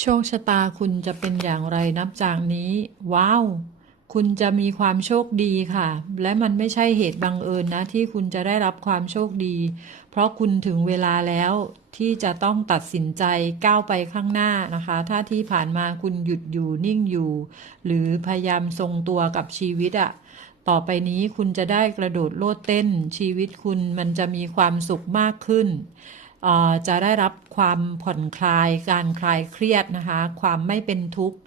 โชคชะตาคุณจะเป็นอย่างไรนับจากนี้ ว้าว คุณจะมีความโชคดีค่ะ และมันไม่ใช่เหตุบังเอิญนะ ที่คุณจะได้รับความโชคดี เพราะคุณถึงเวลาแล้วที่จะต้องตัดสินใจก้าวไปข้างหน้านะคะ ถ้าที่ผ่านมาคุณหยุดอยู่นิ่งอยู่ หรือพยายามทรงตัวกับชีวิตอะต่อไปนี้คุณจะได้กระโดดโลดเต้น ชีวิตคุณมันจะมีความสุขมากขึ้น จะได้รับความผ่อนคลาย การคลายเครียดนะคะ ความไม่เป็นทุกข์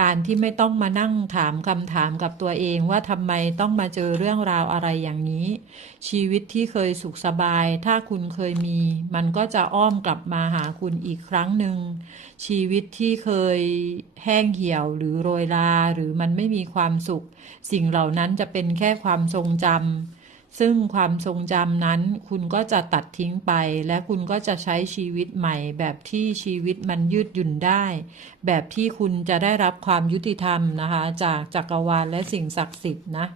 การที่ไม่ต้องมานั่งถามคำถามกับตัวเองว่าทำไมต้องมาเจอเรื่องราวอะไรอย่างนี้ ชีวิตที่เคยสุขสบาย ถ้าคุณเคยมี มันก็จะอ้อมกลับมาหาคุณอีกครั้งหนึ่ง ชีวิตที่เคยแห้งเหี่ยวหรือโรยราหรือมันไม่มีความสุข สิ่งเหล่านั้นจะเป็นแค่ความทรงจำ ซึ่งความทรงจำนั้นคุณก็จะตัดทิ้งไป และคุณก็จะใช้ชีวิตใหม่ แบบที่ชีวิตมันยืดหยุ่นได้ แบบที่คุณจะได้รับความยุติธรรมนะคะ จากจักรวาลและสิ่งศักดิ์สิทธิ์นะ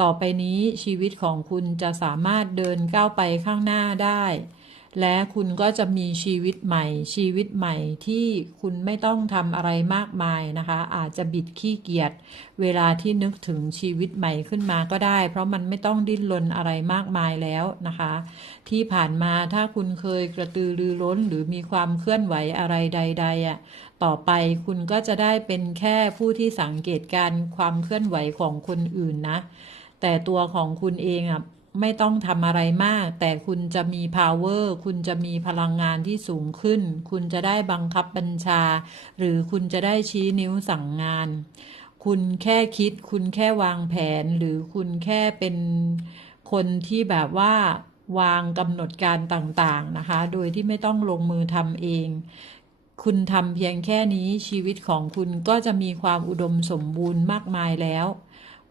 ต่อไปนี้ชีวิตของคุณจะสามารถเดินก้าวไปข้างหน้าได้ และคุณก็จะมีชีวิตใหม่ ชีวิตใหม่ที่คุณไม่ต้องทำอะไรมากมายนะคะ อาจจะบิดขี้เกียจเวลาที่นึกถึงชีวิตใหม่ขึ้นมาก็ได้ เพราะมันไม่ต้องดิ้นรนอะไรมากมายแล้วนะคะ ที่ผ่านมาถ้าคุณเคยกระตือรือร้นหรือมีความเคลื่อนไหวอะไรใด ๆอะต่อไปคุณก็จะได้เป็นแค่ผู้ที่สังเกตการความเคลื่อนไหวของคนอื่นนะ แต่ตัวของคุณเองอะ ไม่ต้องทำอะไรมาก แต่คุณจะมี power คุณจะมีพลังงานที่สูงขึ้น คุณจะได้บังคับบัญชา หรือคุณจะได้ชี้นิ้วสั่งงาน คุณแค่คิด คุณแค่วางแผน หรือคุณแค่เป็นคนที่แบบว่าวางกำหนดการต่างๆนะคะ โดยที่ไม่ต้องลงมือทำเอง คุณทำเพียงแค่นี้ชีวิตของคุณก็จะมีความอุดมสมบูรณ์มากมายแล้ว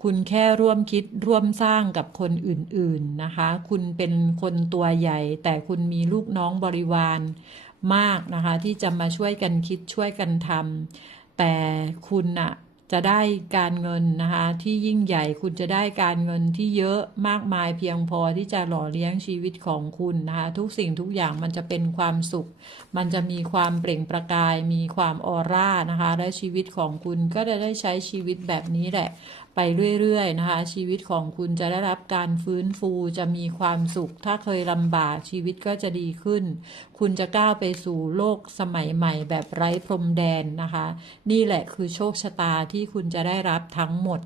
คุณแค่ร่วมคิดร่วมสร้างกับคนอื่นๆนะคะ คุณเป็นคนตัวใหญ่ แต่คุณมีลูกน้องบริวารมากนะคะ ที่จะมาช่วยกันคิดช่วยกันทำแต่คุณอะ จะได้การเงินนะคะที่ยิ่งใหญ่คุณจะได้การเงินที่เยอะมากมายเพียงพอที่จะหล่อเลี้ยงชีวิตของคุณนะคะทุกสิ่งทุกอย่างมันจะเป็นความสุข มันจะมีความเปล่งประกาย มีความออร่านะคะและชีวิตของคุณก็จะได้ใช้ชีวิตแบบนี้แหละ ไปเรื่อยๆนะคะ ชีวิตของคุณจะได้รับการฟื้นฟูจะมีความสุข ถ้าเคยลำบากชีวิตก็จะดีขึ้น คุณจะก้าวไปสู่โลกสมัยใหม่แบบไร้พรมแดนนะคะ นี่แหละคือโชคชะตาที่ที่คุณจะได้รับทั้งหมด